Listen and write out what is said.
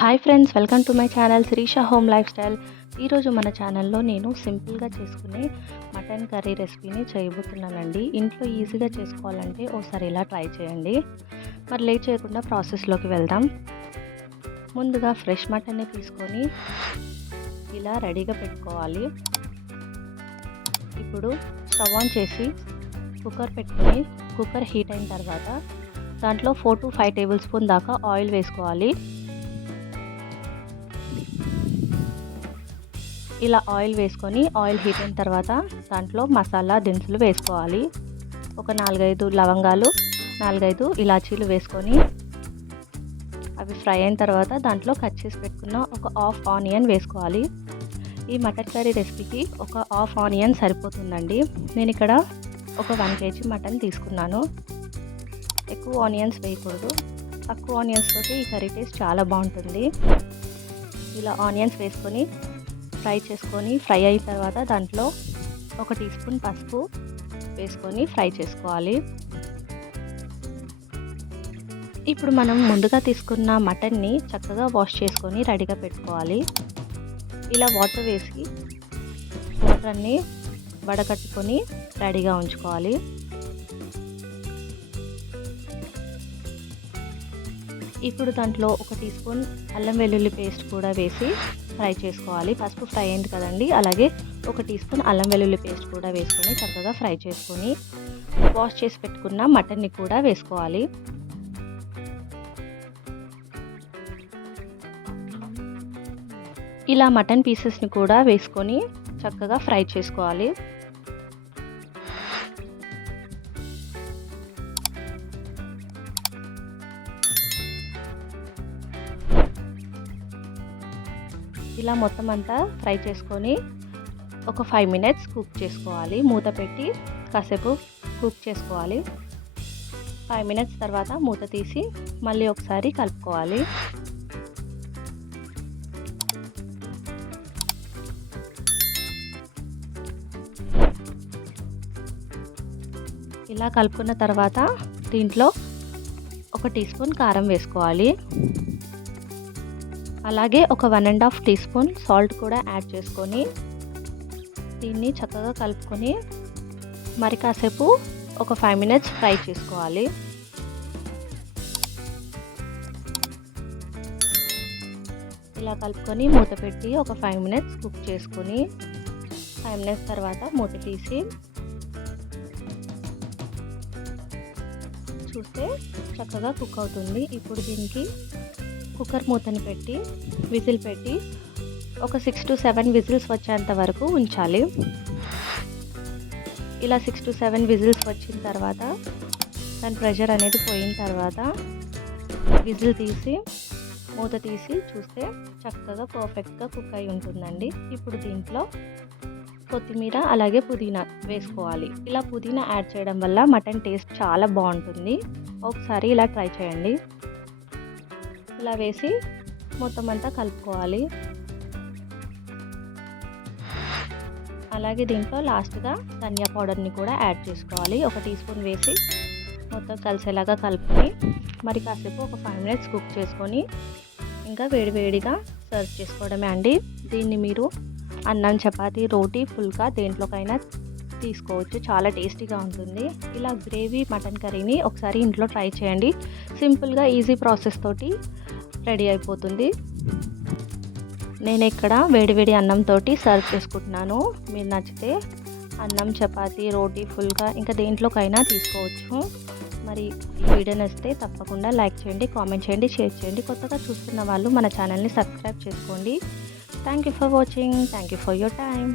Hi friends, welcome to my channel Sirisha home lifestyle. ఈరోజు మన ఛానల్లో నేను సింపుల్గా చేసుకునే మటన్ కర్రీ రెసిపీని చేయబోతున్నానండి. ఇంట్లో ఈజీగా చేసుకోవాలంటే ఒకసారి ఇలా ట్రై చేయండి. మరి లేట్ చేయకుండా ప్రాసెస్లోకి వెళ్దాం. ముందుగా ఫ్రెష్ మటన్ని తీసుకొని ఇలా రెడీగా పెట్టుకోవాలి. ఇప్పుడు స్టవ్ ఆన్ చేసి కుక్కర్ పెట్టుకొని కుక్కర్ హీట్ అయిన తర్వాత దాంట్లో 4 to 5 టేబుల్ స్పూన్ దాకా ఆయిల్ వేసుకోవాలి. ఇలా ఆయిల్ వేసుకొని ఆయిల్ హీట్ అయిన తర్వాత దాంట్లో మసాలా దినుసులు వేసుకోవాలి. ఒక 4-5 లవంగాలు, 4-5 ఇలాచీలు వేసుకొని అవి ఫ్రై అయిన తర్వాత దాంట్లో కట్ చేసి పెట్టుకున్న ఒక హాఫ్ ఆనియన్ వేసుకోవాలి. ఈ మటన్ కర్రీ రెసిపీకి ఒక హాఫ్ ఆనియన్ సరిపోతుందండి. నేను ఇక్కడ ఒక 1 kg మటన్ తీసుకున్నాను. ఎక్కువ ఆనియన్స్ వేయకూడదు, తక్కువ ఆనియన్స్ తోటి ఈ కర్రీ టేస్ట్ చాలా బాగుంటుంది. ఇలా ఆనియన్స్ వేసుకొని ఫ్రై అయిన తర్వాత దాంట్లో 1 టీ స్పూన్ పసుపు వేసుకొని ఫ్రై చేసుకోవాలి. ఇప్పుడు మనం ముందుగా తీసుకున్న మటన్ని చక్కగా వాష్ చేసుకొని రెడీగా పెట్టుకోవాలి. ఇలా వాటర్ వేసి వాటర్ అన్ని వడకట్టుకొని రెడీగా ఉంచుకోవాలి. ఇప్పుడు దాంట్లో 1 టీ స్పూన్ అల్లం వెల్లుల్లి పేస్ట్ కూడా వేసి ఫ్రై చేసుకోవాలి. పసుపు ఫ్రై అయింది కదండి, అలాగే 1 టీ స్పూన్ అల్లం వెల్లుల్లి పేస్ట్ కూడా వేసుకొని చక్కగా ఫ్రై చేసుకొని వాష్ చేసి పెట్టుకున్న మటన్ని కూడా వేసుకోవాలి. ఇలా మటన్ పీసెస్ని కూడా వేసుకొని చక్కగా ఫ్రై చేసుకోవాలి. ఇలా మొత్తం అంతా ఫ్రై చేసుకొని ఒక 5 minutes కుక్ చేసుకోవాలి. మూత పెట్టి కాసేపు కుక్ చేసుకోవాలి. 5 minutes తర్వాత మూత తీసి మళ్ళీ ఒకసారి కలుపుకోవాలి. ఇలా కలుపుకున్న తర్వాత దీంట్లో 1 టీ స్పూన్ కారం వేసుకోవాలి. అలాగే ఒక 1.5 టీ స్పూన్ సాల్ట్ కూడా యాడ్ చేసుకొని దీన్ని చక్కగా కలుపుకొని మరి కాసేపు ఒక 5 minutes ఫ్రై చేసుకోవాలి. ఇలా కలుపుకొని మూత పెట్టి ఒక 5 minutes కుక్ చేసుకొని 5 minutes తర్వాత మూత తీసి చూస్తే చక్కగా కుక్ అవుతుంది. ఇప్పుడు దీనికి కుక్కర్ మూతని పెట్టి విజిల్ పెట్టి ఒక 6 to 7 విజిల్స్ వచ్చేంత వరకు ఉంచాలి. ఇలా 6 to 7 విజిల్స్ వచ్చిన తర్వాత దాని ప్రెషర్ అనేది పోయిన తర్వాత విజిల్ తీసి మూత తీసి చూస్తే చక్కగా పర్ఫెక్ట్గా కుక్ అయి ఉంటుందండి. ఇప్పుడు దీంట్లో కొత్తిమీర అలాగే పుదీనా వేసుకోవాలి. ఇలా పుదీనా యాడ్ చేయడం వల్ల మటన్ టేస్ట్ చాలా బాగుంటుంది. ఒకసారి ఇలా ట్రై చేయండి. ఇలా వేసి మొత్తం అంతా కలుపుకోవాలి. అలాగే దీంట్లో లాస్ట్గా ధనియా పౌడర్ని కూడా యాడ్ చేసుకోవాలి. 1 టీ స్పూన్ వేసి మొత్తం కలిసేలాగా కలుపుకొని మరి కాసేపు ఒక 5 minutes కుక్ చేసుకొని ఇంకా వేడివేడిగా సర్వ్ చేసుకోవడమే అండి. దీన్ని మీరు అన్నం, చపాతీ, రోటీ, పుల్కా దేంట్లోకైనా తీసుకోవచ్చు. చాలా టేస్టీగా ఉంటుంది. ఇలా గ్రేవీ మటన్ కర్రీని ఒకసారి ఇంట్లో ట్రై చేయండి. సింపుల్గా ఈజీ ప్రాసెస్ తోటి రెడీ అయిపోతుంది. నేను ఇక్కడ వేడివేడి అన్నంతో సర్వ్ చేసుకుంటున్నాను. మీరు నచ్చితే అన్నం, చపాతీ, రోటీ, పుల్కా ఇంకా దేంట్లోకైనా తీసుకోవచ్చు. మరి ఈ వీడియో నచ్చితే తప్పకుండా లైక్ చేయండి, కామెంట్ చేయండి, షేర్ చేయండి. కొత్తగా చూస్తున్న వాళ్ళు మన ఛానల్ని సబ్స్క్రైబ్ చేసుకోండి. Thank you for watching. Thank you for your time.